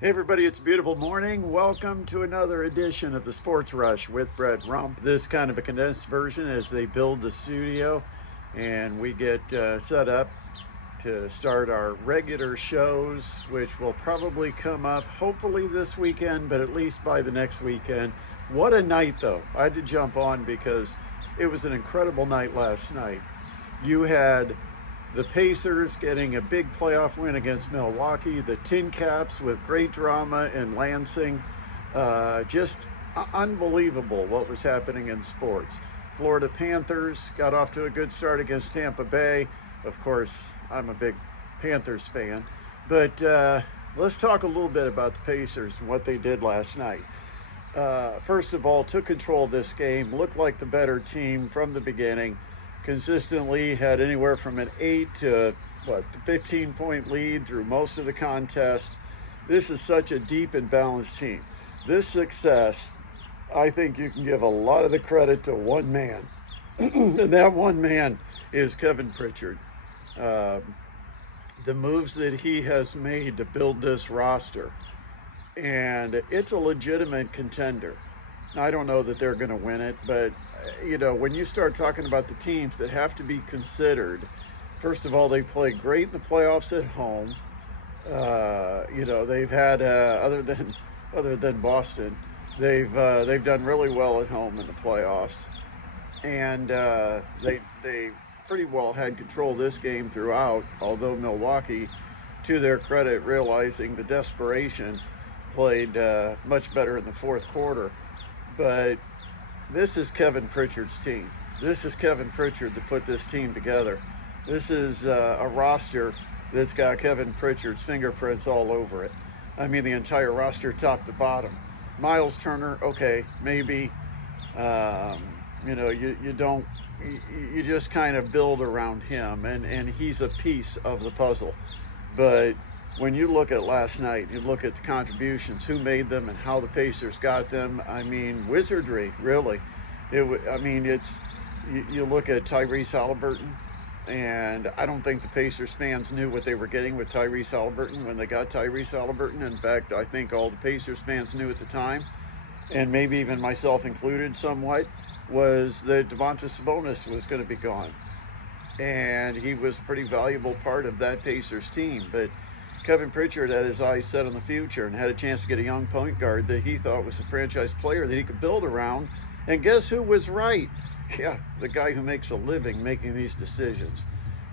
Hey everybody, it's a beautiful morning. Welcome to another edition of the Sports Rush with Brett Rump. This kind of a condensed version as they build the studio and we get set up to start our regular shows, which will probably come up hopefully this weekend, but at least by the next weekend. What a night though. I had to jump on because it was an incredible night last night. You had the Pacers getting a big playoff win against Milwaukee, the TinCaps with great drama in Lansing. Just unbelievable what was happening in sports. Florida Panthers got off to a good start against Tampa Bay. Of course, I'm a big Panthers fan. But let's talk a little bit about the Pacers and what they did last night. First of all, took control of this game, looked like the better team from the beginning, consistently had anywhere from an 8 to 15 point lead through most of the contest. This is such a deep and balanced team. This success, I think you can give a lot of the credit to one man, and that one man is Kevin Pritchard. Uh, the moves that he has made to build this roster, and it's a legitimate contender. I don't know that they're going to win it, but when you start talking about the teams that have to be considered, first of all, they play great in the playoffs at home. They've had other than Boston, they've done really well at home in the playoffs, and they pretty well had control of this game throughout. Although Milwaukee, to their credit, realizing the desperation, played much better in the fourth quarter. But this is Kevin Pritchard's team. This is Kevin Pritchard that put this team together. This is a roster that's got Kevin Pritchard's fingerprints all over it. I mean, the entire roster, top to bottom. Miles Turner, okay, maybe. You don't. You just kind of build around him, and he's a piece of the puzzle. But when you look at last night, you look at the contributions, who made them, and how the Pacers got them. I mean, wizardry, really. You look at Tyrese Halliburton, and I don't think the Pacers fans knew what they were getting with Tyrese Halliburton when they got Tyrese Halliburton. In fact, I think all the Pacers fans knew at the time, and maybe even myself included somewhat, was that Domantas Sabonis was going to be gone. And he was a pretty valuable part of that Pacers team. But Kevin Pritchard had his eyes set on the future and had a chance to get a young point guard that he thought was a franchise player that he could build around. And guess who was right? Yeah, the guy who makes a living making these decisions.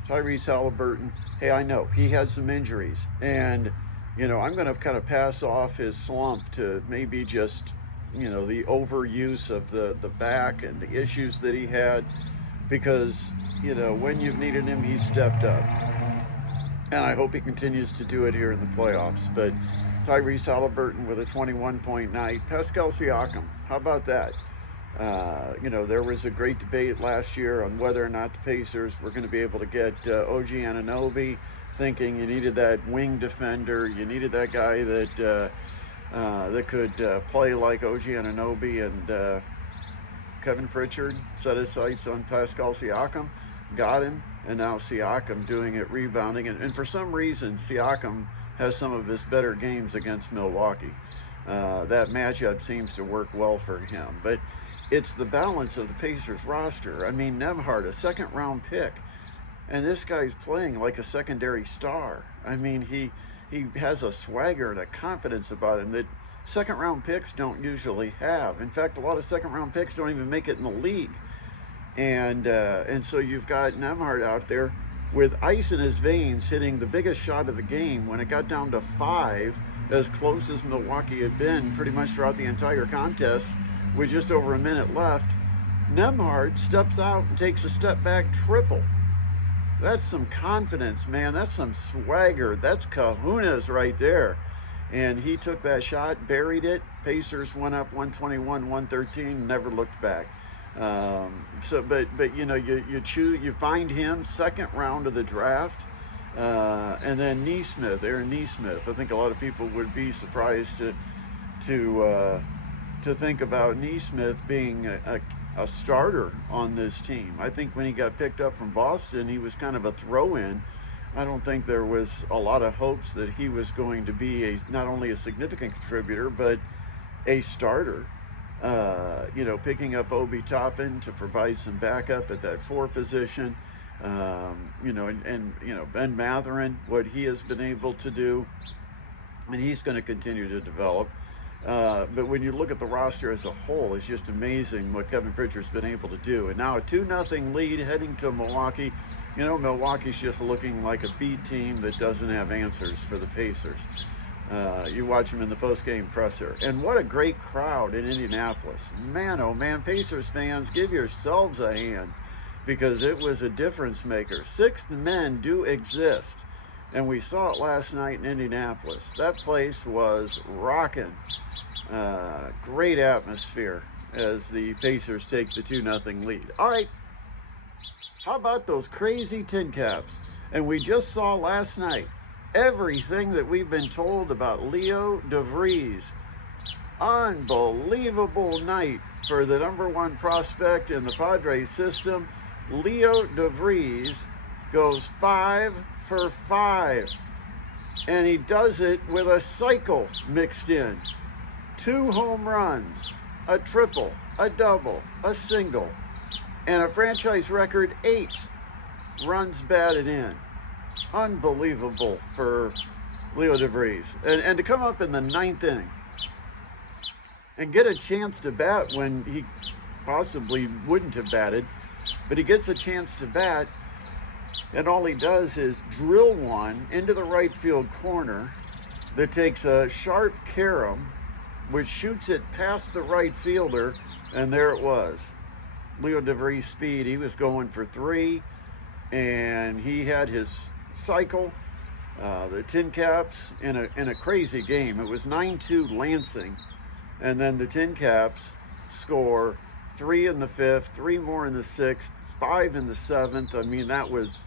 Tyrese Halliburton. Hey, I know he had some injuries, and I'm going to kind of pass off his slump to maybe just the overuse of the back and the issues that he had, because when you've needed him, he's stepped up, and I hope he continues to do it here in the playoffs. But Tyrese Halliburton with a 21-point night. Pascal Siakam, how about that? There was a great debate last year on whether or not the Pacers were going to be able to get OG Anunoby, thinking you needed that wing defender, you needed that guy that could play like OG Anunoby, and Kevin Pritchard set his sights on Pascal Siakam, got him, and now Siakam doing it, rebounding. And for some reason, Siakam has some of his better games against Milwaukee. That matchup seems to work well for him. But it's the balance of the Pacers roster. I mean, Nembhard, a second-round pick, and this guy's playing like a secondary star. I mean, he has a swagger and a confidence about him that second-round picks don't usually have. In fact, a lot of second-round picks don't even make it in the league. And so you've got Nembhard out there with ice in his veins, hitting the biggest shot of the game when it got down to 5, as close as Milwaukee had been pretty much throughout the entire contest, with just over a minute left. Nembhard steps out and takes a step back triple. That's some confidence, man. That's some swagger. That's kahunas right there. And he took that shot, buried it. Pacers went up 121-113, never looked back. You find him second round of the draft, and then Aaron Nesmith. I think a lot of people would be surprised to think about Nesmith being a starter on this team. I think when he got picked up from Boston, he was kind of a throw-in I don't think there was a lot of hopes that he was going to be not only a significant contributor, but a starter. Picking up Obi Toppin to provide some backup at that 4 position. Ben Matherin, what he has been able to do, and he's going to continue to develop. But when you look at the roster as a whole, it's just amazing what Kevin Pritchard's been able to do. And now a 2-0 lead heading to Milwaukee. Milwaukee's just looking like a B team that doesn't have answers for the Pacers. You watch them in the post-game presser. And what a great crowd in Indianapolis. Man, oh man, Pacers fans, give yourselves a hand, because it was a difference maker. 6 men do exist. And we saw it last night in Indianapolis. That place was rocking. Great atmosphere as the Pacers take the 2-0 lead. All right, how about those crazy TinCaps? And we just saw last night everything that we've been told about Leo Vries. Unbelievable night for the #1 prospect in the Padres system. Leo Vries goes 5 for 5, and he does it with a cycle mixed in. 2 home runs, a triple, a double, a single, and a franchise record 8 runs batted in. Unbelievable for Leo Vries. And to come up in the 9th inning and get a chance to bat when he possibly wouldn't have batted, but he gets a chance to bat, and all he does is drill one into the right field corner that takes a sharp carom, which shoots it past the right fielder, and there it was. Leo Vries' speed. He was going for 3, and he had his cycle. The TinCaps in a crazy game. It was 9-2 Lansing, and then the TinCaps score 3 in the 5th, 3 more in the 6th, 5 in the 7th. I mean, that was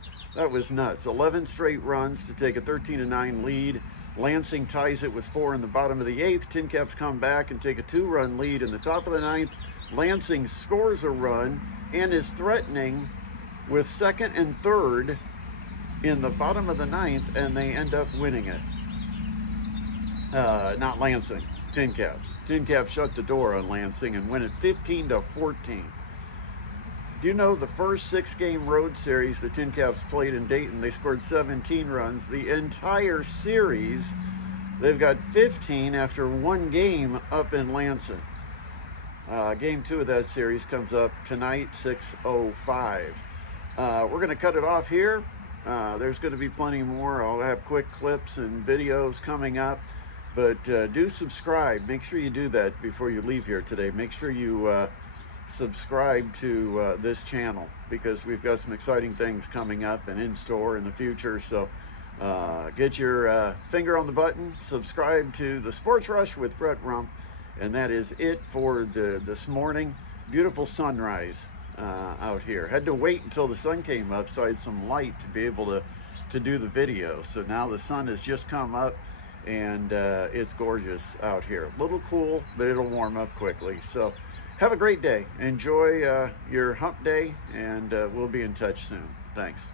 nuts. 11 straight runs to take a 13-9 lead. Lansing ties it with 4 in the bottom of the 8th. TinCaps come back and take a 2-run lead in the top of the 9th. Lansing scores a run and is threatening with 2nd and 3rd in the bottom of the 9th, and they end up winning it. Not Lansing, TinCaps. TinCaps shut the door on Lansing and win it 15-14. Do you know the first 6-game road series the TinCaps played in Dayton, they scored 17 runs. The entire series, they've got 15 after 1 game up in Lansing. Game 2 of that series comes up tonight, 6:05. We're going to cut it off here. There's going to be plenty more. I'll have quick clips and videos coming up. But do subscribe. Make sure you do that before you leave here today. Make sure you subscribe to this channel, because we've got some exciting things coming up and in store in the future. So get your finger on the button. Subscribe to the Sports Rush with Brett Rump. And that is it for this morning. Beautiful sunrise out here. Had to wait until the sun came up so I had some light to be able to do the video. So now the sun has just come up, and it's gorgeous out here. A little cool, but it'll warm up quickly. So have a great day. Enjoy your hump day, and we'll be in touch soon. Thanks.